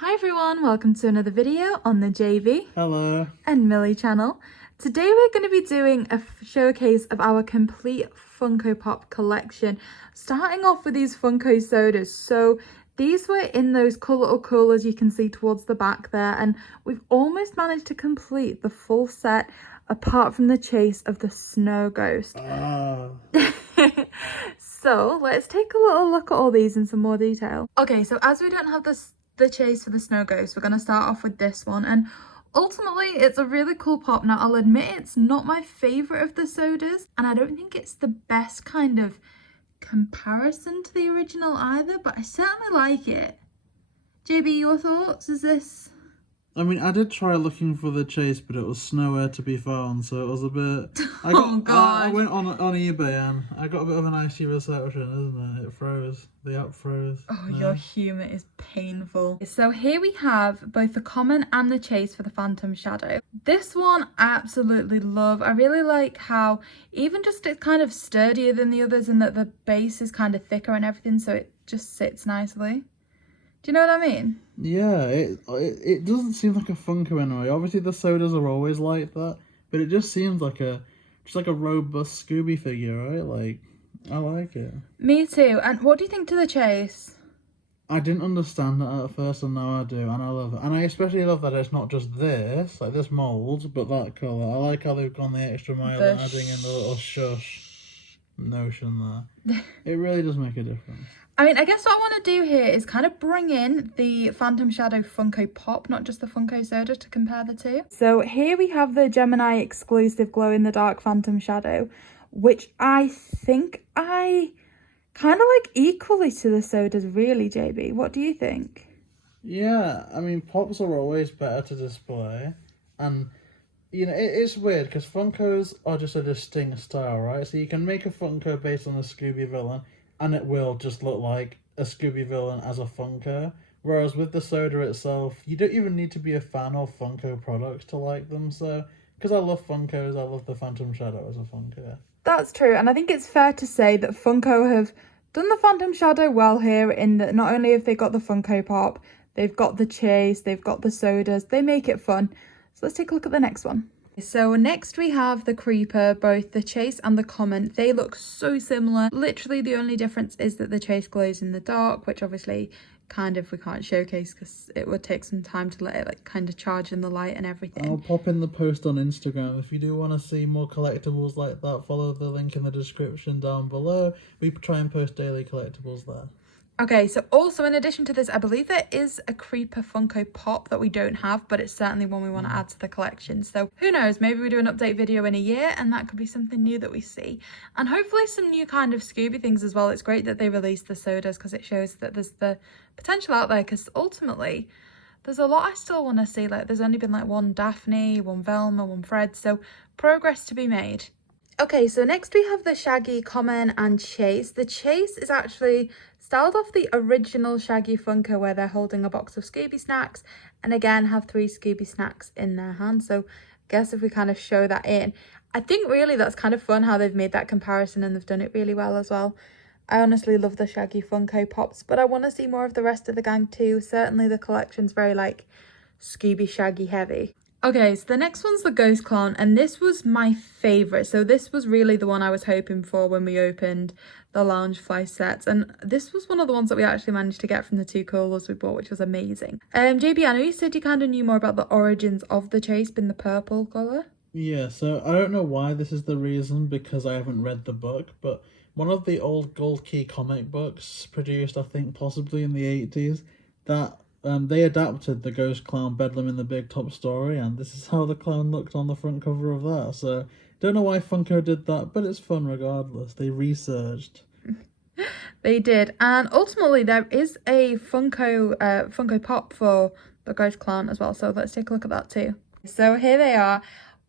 Hi everyone, welcome to another video on the JayBee Hello. and Milly channel. Today we're going to be doing a showcase of our complete Funko Pop collection, starting off with these Funko Sodas. So these were in those colourful colours you can see towards the back there, and we've almost managed to complete the full set apart from the chase of the Snow Ghost. So let's take a little look at all these in some more detail. Okay, so as we don't have the chase for the Snow Ghost, we're going to start off with this one, and ultimately it's a really cool pop. Now I'll admit it's not my favourite of the sodas, and I don't think it's the best kind of comparison to the original either, but I certainly like it. JayBee, your thoughts? Is this... I mean, I did try looking for the chase, but it was nowhere to be found, so it was a bit... I went on eBay and I got a bit of an icy reception, isn't it? It froze. The app froze. Oh, no. Your humour is painful. So here we have both the common and the chase for the Phantom Shadow. This one I absolutely love. I really like how even just it's kind of sturdier than the others, and that the base is kind of thicker and everything, so it just sits nicely. Do you know what I mean? Yeah, it doesn't seem like a Funko anyway. Obviously the sodas are always like that, but it just seems like a robust Scooby figure, right? Like, I like it. Me too. And what do you think to the chase? I didn't understand it at first, and now I do, and I love it. And I especially love that it's not just this, like this mould, but that colour. I like how they've gone the extra mile and adding in the little shush notion there. It really does make a difference. I mean, I guess what I want to do here is kind of bring in the Phantom Shadow Funko Pop, not just the Funko Soda, to compare the two. So here we have the Gemini exclusive glow-in-the-dark Phantom Shadow, which I think I kind of like equally to the sodas, really, JayBee. What do you think? Yeah, I mean, Pops are always better to display, and, you know, it's weird, because Funkos are just a distinct style, right? So you can make a Funko based on a Scooby villain, and it will just look like a Scooby villain as a Funko. Whereas with the soda itself, you don't even need to be a fan of Funko products to like them. So, because I love Funkos, I love the Phantom Shadow as a Funko. That's true, and I think it's fair to say that Funko have done the Phantom Shadow well here, in that not only have they got the Funko Pop, they've got the chase, they've got the sodas, they make it fun. So let's take a look at the next one. So next we have the Creeper, both the chase and the common. They look so similar. Literally the only difference is that the chase glows in the dark, which obviously kind of we can't showcase because it would take some time to let it like kind of charge in the light and everything. I'll pop in the post on Instagram. If you do want to see more collectibles like that, follow the link in the description down below. We try and post daily collectibles there. Okay, so also in addition to this, I believe there is a Creeper Funko Pop that we don't have, but it's certainly one we want to add to the collection. So who knows, maybe we do an update video in a year and that could be something new that we see. And hopefully some new kind of Scooby things as well. It's great that they released the sodas because it shows that there's the potential out there, because ultimately there's a lot I still want to see. Like there's only been like one Daphne, one Velma, one Fred, so progress to be made. Okay, so next we have the Shaggy, Common and Chase. The Chase is actually styled off the original Shaggy Funko, where they're holding a box of Scooby snacks and again have 3 Scooby snacks in their hand. So I guess if we kind of show that in, I think really that's kind of fun how they've made that comparison, and they've done it really well as well. I honestly love the Shaggy Funko Pops, but I want to see more of the rest of the gang too. Certainly the collection's very like Scooby Shaggy heavy. Okay, so the next one's the Ghost Clown, and this was my favourite. So this was really the one I was hoping for when we opened the Loungefly sets, and this was one of the ones that we actually managed to get from the 2 colours we bought, which was amazing. JayBee, I know you said you kind of knew more about the origins of the chase being the purple colour. Yeah, so I don't know why this is the reason, because I haven't read the book, but one of the old Gold Key comic books, produced I think possibly in the 80s, that they adapted the Ghost Clown Bedlam in the Big Top story, and this is how the clown looked on the front cover of that. So don't know why Funko did that, but it's fun regardless. They researched. They did, and ultimately there is a Funko Pop for the Ghost Clown as well. So let's take a look at that too. So here they are.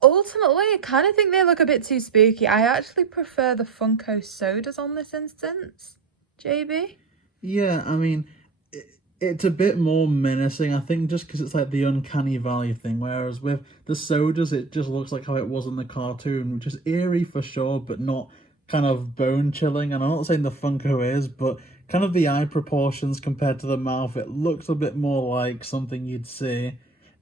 Ultimately, I kind of think they look a bit too spooky. I actually prefer the Funko Sodas on this instance. JayBee? Yeah, I mean, it's a bit more menacing, I think, just because it's like the uncanny valley thing, whereas with the sodas it just looks like how it was in the cartoon, which is eerie for sure, but not kind of bone chilling. And I'm not saying the Funko is, but kind of the eye proportions compared to the mouth, it looks a bit more like something you'd see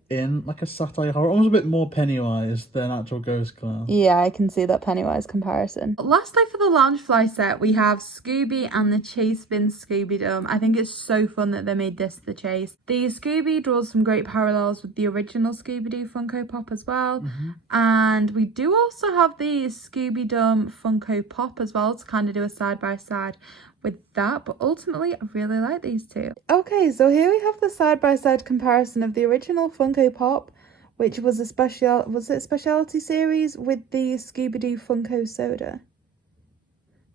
in like a satire horror, almost a bit more Pennywise than actual Ghost Clown. Yeah, I can see that Pennywise comparison. Lastly, for the Loungefly set, we have Scooby and the Chase Bin Scooby-Doo. I think it's so fun that they made this the Chase. The Scooby draws some great parallels with the original Scooby-Doo Funko Pop as well. And we do also have the Scooby-Doo Funko Pop as well to kind of do a side-by-side with that, but ultimately I really like these two. Okay, so here we have the side-by-side comparison of the original Funko Pop, which was a specialty series, with the Scooby-Doo Funko Soda.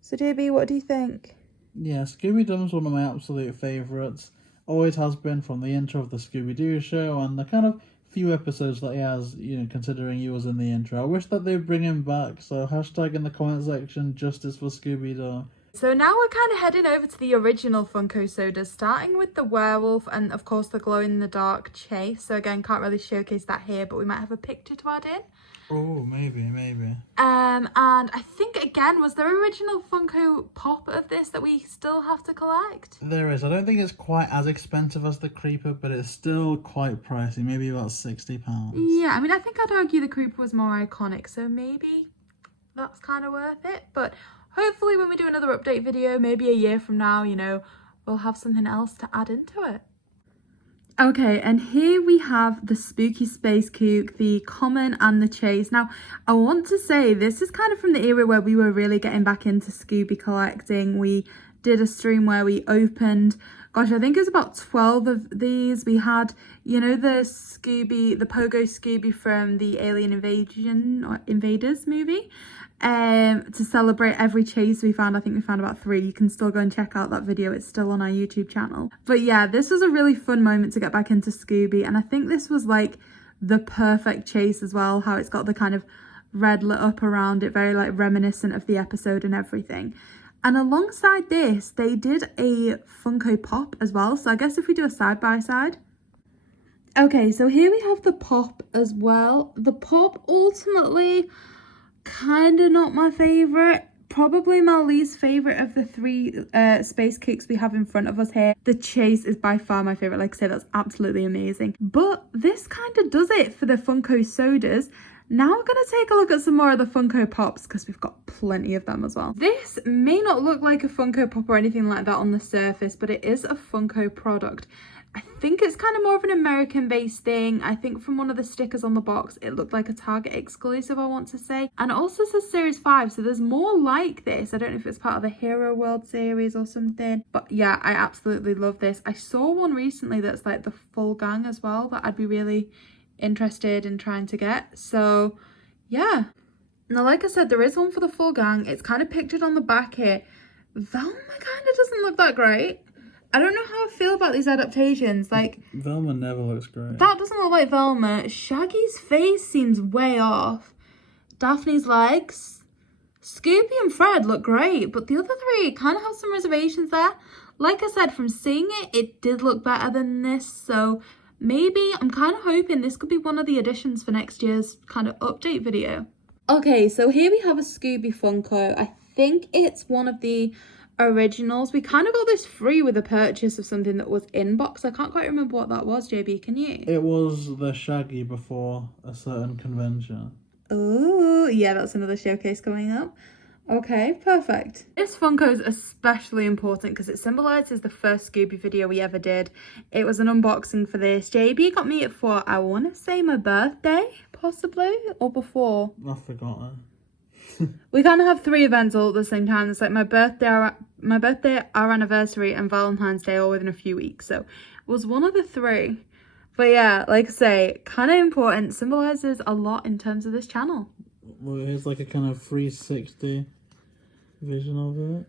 So JayBee, what do you think? Yeah, Scooby-Doo's one of my absolute favourites. Always has been from the intro of the Scooby-Doo show and the kind of few episodes that he has, you know, considering he was in the intro. I wish that they'd bring him back, so hashtag in the comment section, justice for Scooby-Doo. So now we're kind of heading over to the original Funko Sodas, starting with the werewolf and of course the glow-in-the-dark Chase. So again, can't really showcase that here, but we might have a picture to add in. Oh, maybe. And I think, again, was there original Funko Pop of this that we still have to collect? There is. I don't think it's quite as expensive as the Creeper, but it's still quite pricey, maybe about £60. Yeah, I mean, I think I'd argue the Creeper was more iconic, so maybe that's kind of worth it. But hopefully when we do another update video, maybe a year from now, you know, we'll have something else to add into it. Okay, and here we have the Spooky Space Kook, the Common and the Chase. Now, I want to say this is kind of from the era where we were really getting back into Scooby collecting. We did a stream where we opened, gosh, I think it was about 12 of these. We had, you know, the Scooby, the Pogo Scooby from the Alien Invasion or Invaders movie. To celebrate every chase we found. I think we found about 3. You can still go and check out that video, it's still on our YouTube channel. But yeah, this was a really fun moment to get back into Scooby, and I think this was like the perfect chase as well, how it's got the kind of red lit up around it, very like reminiscent of the episode and everything. And alongside this, they did a Funko Pop as well, so I guess if we do a side by side. Okay, so here we have the Pop as well. The Pop ultimately kind of not my favorite, probably my least favorite of the 3 space kooks we have in front of us here. The Chase is by far my favorite. Like I say, that's absolutely amazing, but this kind of does it for the Funko Sodas. Now we're going to take a look at some more of the Funko Pops, because we've got plenty of them as well. This may not look like a Funko Pop or anything like that on the surface, but it is a Funko product. I think it's kind of more of an American-based thing. I think from one of the stickers on the box, it looked like a Target exclusive, I want to say. And it also says Series 5, so there's more like this. I don't know if it's part of the Hero World series or something. But yeah, I absolutely love this. I saw one recently that's like the full gang as well that I'd be really interested in trying to get. So yeah. Now, like I said, there is one for the full gang. It's kind of pictured on the back here. Velma kind of doesn't look that great. I don't know how I feel about these adaptations. Like, Velma never looks great. That doesn't look like Velma. Shaggy's face seems way off. Daphne's legs. Scooby and Fred look great, but the other 3 kind of have some reservations there. Like I said, from seeing it, it did look better than this. So maybe I'm kind of hoping this could be one of the additions for next year's kind of update video. Okay, so here we have a Scooby Funko. I think it's one of the originals. We kind of got this free with a purchase of something that was in box. I can't quite remember what that was, JayBee, can you? It was the Shaggy before a certain convention. Oh, yeah, that's another showcase coming up. Okay, perfect. This Funko is especially important because it symbolises the first Scooby video we ever did. It was an unboxing for this. JayBee got me it for, I want to say, my birthday, possibly, or before. I've forgotten. We kind of have 3 events all at the same time. It's like my birthday, our anniversary, and Valentine's Day all within a few weeks. So it was one of the 3. But yeah, like I say, kind of important. Symbolises a lot in terms of this channel. Well, it's like a kind of 360 vision of it.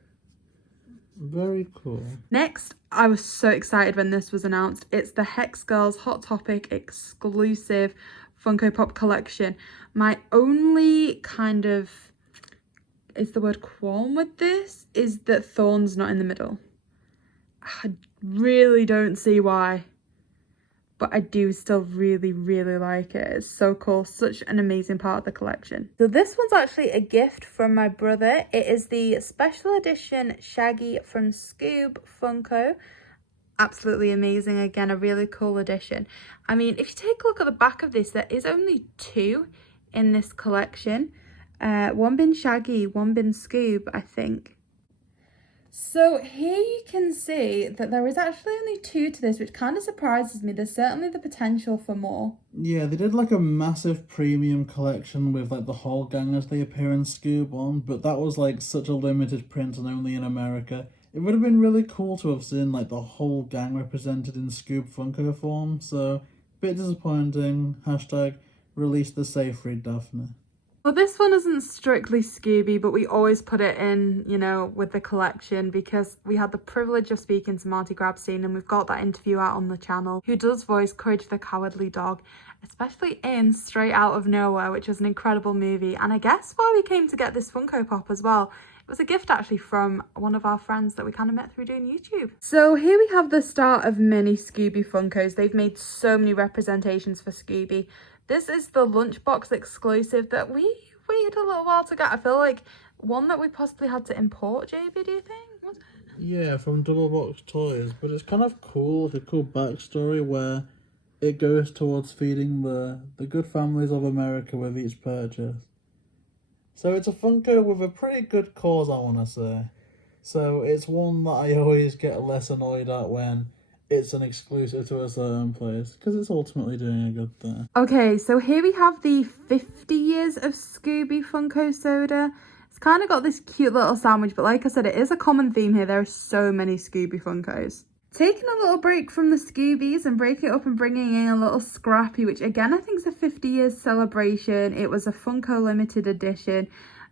Very cool. Next, I was so excited when this was announced. It's the Hex Girls Hot Topic exclusive Funko Pop collection. My only kind of, is the word qualm with this, is that Thorn's not in the middle. I really don't see why. but I do still really, really like it. It's so cool. Such an amazing part of the collection. So this one's actually a gift from my brother. It is the special edition Shaggy from Scoob Funko. Absolutely amazing. Again, a really cool edition. I mean, if you take a look at the back of this, there is only 2 in this collection. One bin Shaggy, one bin Scoob, I think. So here you can see that there is actually only 2 to this, which kind of surprises me. There's certainly the potential for more. Yeah, they did like a massive premium collection with like the whole gang as they appear in Scoob on, but that was like such a limited print and only in America. It would have been really cool to have seen like the whole gang represented in Scoob Funko form, so bit disappointing. Hashtag release the safe read, Daphne. Well, this one isn't strictly Scooby, but we always put it in, you know, with the collection because we had the privilege of speaking to Marty Grabstein, and we've got that interview out on the channel, who does voice Courage the Cowardly Dog, especially in Straight Out of Nowhere, which was an incredible movie. And I guess why we came to get this Funko Pop as well, it was a gift actually from one of our friends that we kind of met through doing YouTube. So here we have the start of many Scooby Funkos. They've made so many representations for Scooby. This is the lunchbox exclusive that we waited a little while to get. I feel like one that we possibly had to import, JayBee, do you think? Was it? Yeah, from Double Box Toys, but it's kind of cool, like a cool backstory where it goes towards feeding the good families of America with each purchase. So it's a Funko with a pretty good cause, I want to say. So it's one that I always get less annoyed at when it's an exclusive to a certain place, because it's ultimately doing a good thing. Okay, so here we have the 50 years of Scooby Funko Soda. It's kind of got this cute little sandwich, but like I said, it is a common theme here. There are so many Scooby Funkos. Taking a little break from the Scoobies and breaking it up and bringing in a little Scrappy, which again I think is a 50 years celebration. It was a Funko limited edition.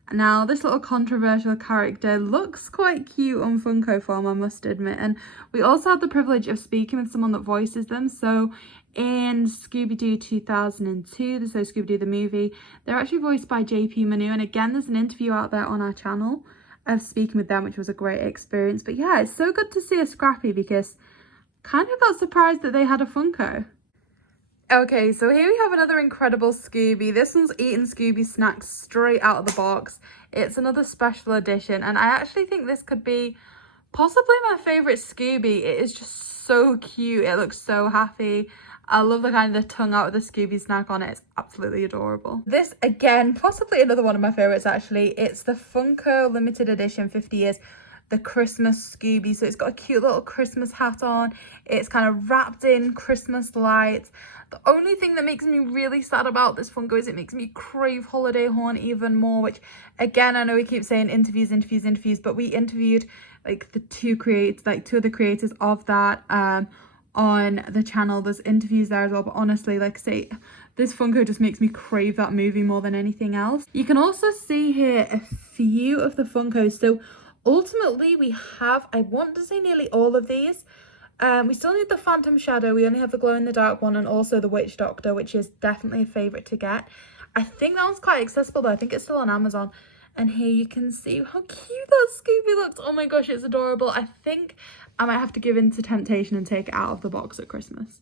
Now, this little controversial character looks quite cute on Funko form, I must admit. And we also had the privilege of speaking with someone that voices them. So in Scooby-Doo 2002, so Scooby-Doo the movie, they're actually voiced by JayBee Milly. And again, there's an interview out there on our channel of speaking with them, which was a great experience. But yeah, it's so good to see a Scrappy because kind of got surprised that they had a Funko. Okay, so here we have another incredible Scooby. This one's eating Scooby snacks straight out of the box. It's another special edition, and I actually think this could be possibly my favourite Scooby. It is just so cute. It looks so happy. I love the kind of the tongue out with the Scooby snack on it. It's absolutely adorable. This, again, possibly another one of my favourites, actually. It's the Funko limited edition 50 years. The Christmas Scooby. So it's got a cute little Christmas hat on. It's kind of wrapped in Christmas lights. The only thing that makes me really sad about this Funko is it makes me crave Holiday Horn even more, which again, I know we keep saying interviews, but we interviewed like two of the creators of that on the channel. There's interviews there as well, but honestly, like I say, this Funko just makes me crave that movie more than anything else. You can also see here a few of the Funkos. So ultimately we have, I want to say nearly all of these. We still need the Phantom Shadow. We only have the glow-in-the-dark one, and also the Witch Doctor, which is definitely a favourite to get. I think that one's quite accessible though. I think it's still on Amazon. And here you can see how cute that Scooby looks. Oh my gosh, it's adorable. I think I might have to give in to temptation and take it out of the box at Christmas.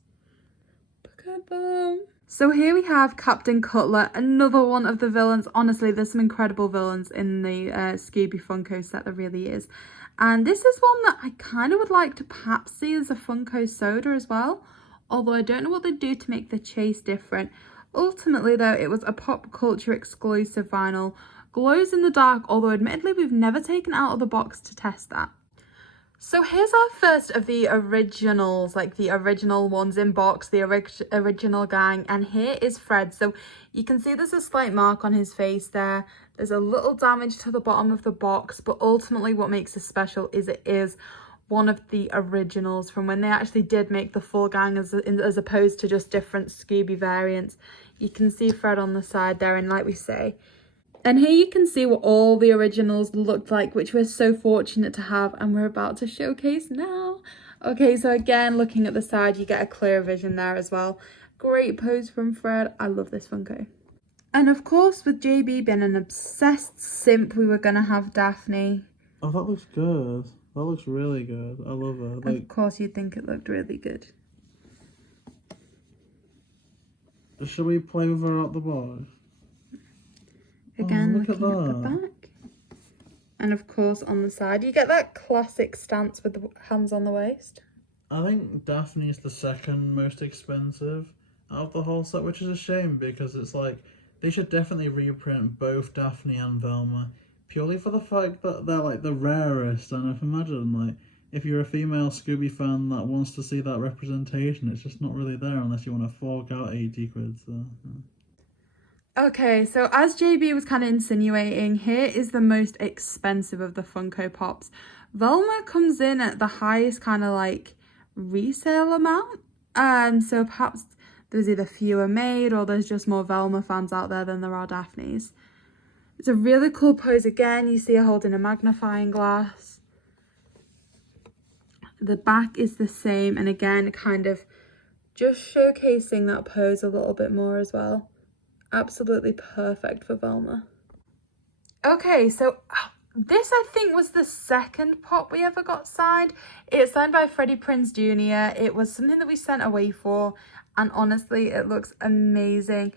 Look at them. So here we have Captain Cutler, another one of the villains. Honestly, there's some incredible villains in the Scooby Funko set, there really is. And this is one that I kind of would like to perhaps see as a Funko Soda as well. Although I don't know what they'd do to make the chase different. Ultimately though, it was a pop culture exclusive vinyl. Glows in the dark, although admittedly we've never taken out of the box to test that. So here's our first of the originals, like the original ones in box, the original gang. And here is Fred. So you can see there's a slight mark on his face there. There's a little damage to the bottom of the box, but ultimately what makes this special is it is one of the originals from when they actually did make the full gang as opposed to just different Scooby variants. You can see Fred on the side there, and like we say, and here you can see what all the originals looked like, which we're so fortunate to have, and we're about to showcase now. Okay, so again, looking at the side, you get a clear vision there as well. Great pose from Fred. I love this Funko. And of course, with JayBee being an obsessed simp, we were going to have Daphne. Oh, that looks good. That looks really good. I love her. Of course, you'd think it looked really good. Shall we play with her out the box? Again, look looking at at the that. back. And of course on the side, you get that classic stance with the hands on the waist. I think Daphne is the second most expensive out of the whole set, which is a shame because it's like they should definitely reprint both Daphne and Velma purely for the fact that they're like the rarest. And if imagine like if you're a female Scooby fan that wants to see that representation, it's just not really there unless you want to fork out 80 quid. So. Okay, so as JB was kind of insinuating, here is the most expensive of the Funko Pops. Velma comes in at the highest kind of like resale amount. So perhaps there's either fewer made or there's just more Velma fans out there than there are Daphne's. It's a really cool pose again. You see her holding a magnifying glass. The back is the same, and again, kind of just showcasing that pose a little bit more as well. Absolutely perfect for Velma. Okay, so this I think was the second pop we ever got signed. It's signed by Freddie Prinze Jr. It was something that we sent away for, and honestly, it looks amazing.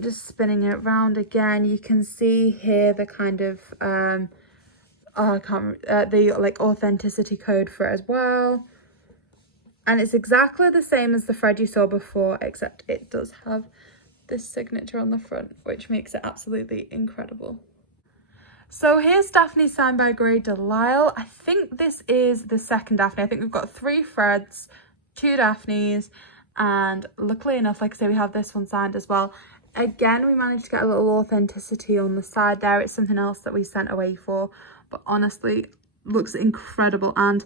Just spinning it around again, you can see here the kind of the like authenticity code for it as well. And it's exactly the same as the Fred you saw before, except it does have this signature on the front, which makes it absolutely incredible. So here's Daphne signed by DeLisle. I think this is the second Daphne. I think we've got 3 Freds, 2 Daphnes, and luckily enough, like I say, we have this one signed as well. Again, we managed to get a little authenticity on the side there. It's something else that we sent away for, but honestly, looks incredible. And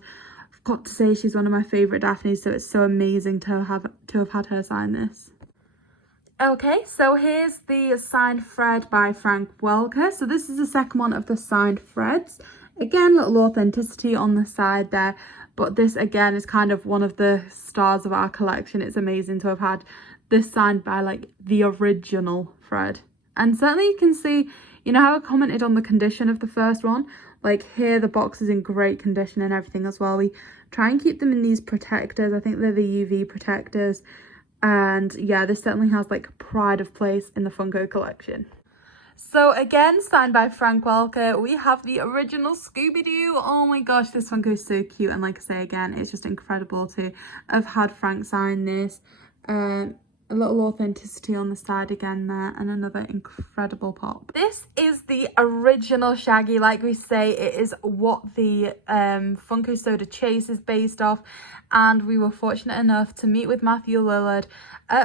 I've got to say, she's one of my favourite Daphnes, so it's so amazing to have had her sign this. Okay, so here's the signed Fred by Welker. So this is the second one of the signed Freds. Again, little authenticity on the side there, but this again is kind of one of the stars of our collection. It's amazing to have had this signed by like the original Fred. And certainly you can see, you know how I commented on the condition of the first one? Like here, the box is in great condition and everything as well. We try and keep them in these protectors. I think they're the UV protectors. And yeah, this certainly has like pride of place in the Funko collection. So again, signed by Welker, we have the original Scooby-Doo. Oh my gosh, this Funko is so cute. And like I say again, it's just incredible to have had Frank sign this. A little authenticity on the side again there, and another incredible pop. This is the original Shaggy. Like we say, it is what the Funko Soda Chase is based off, and we were fortunate enough to meet with Matthew Lillard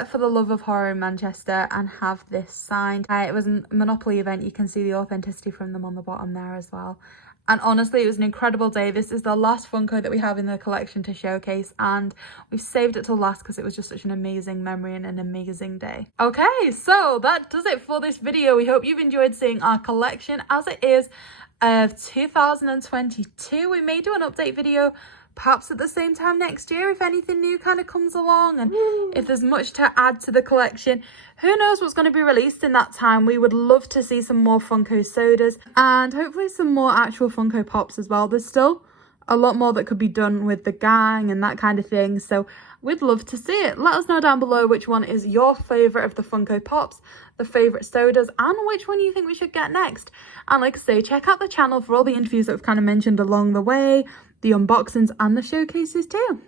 for the Love of Horror in Manchester and have this signed. It was a Monopoly event. You can see the authenticity from them on the bottom there as well. And honestly, it was an incredible day. This is the last Funko that we have in the collection to showcase, and we've saved it till last because it was just such an amazing memory and an amazing day. Okay, so that does it for this video. We hope you've enjoyed seeing our collection as it is of 2022. We may do an update video perhaps at the same time next year if anything new kind of comes along, and if there's much to add to the collection. Who knows what's going to be released in that time. We would love to see some more Funko Sodas and hopefully some more actual Funko Pops as well. There's still a lot more that could be done with the gang and that kind of thing, so we'd love to see it. Let us know down below which one is your favourite of the Funko Pops, the favourite sodas, and which one you think we should get next. And like I say, check out the channel for all the interviews that we've kind of mentioned along the way, the unboxings and the showcases too.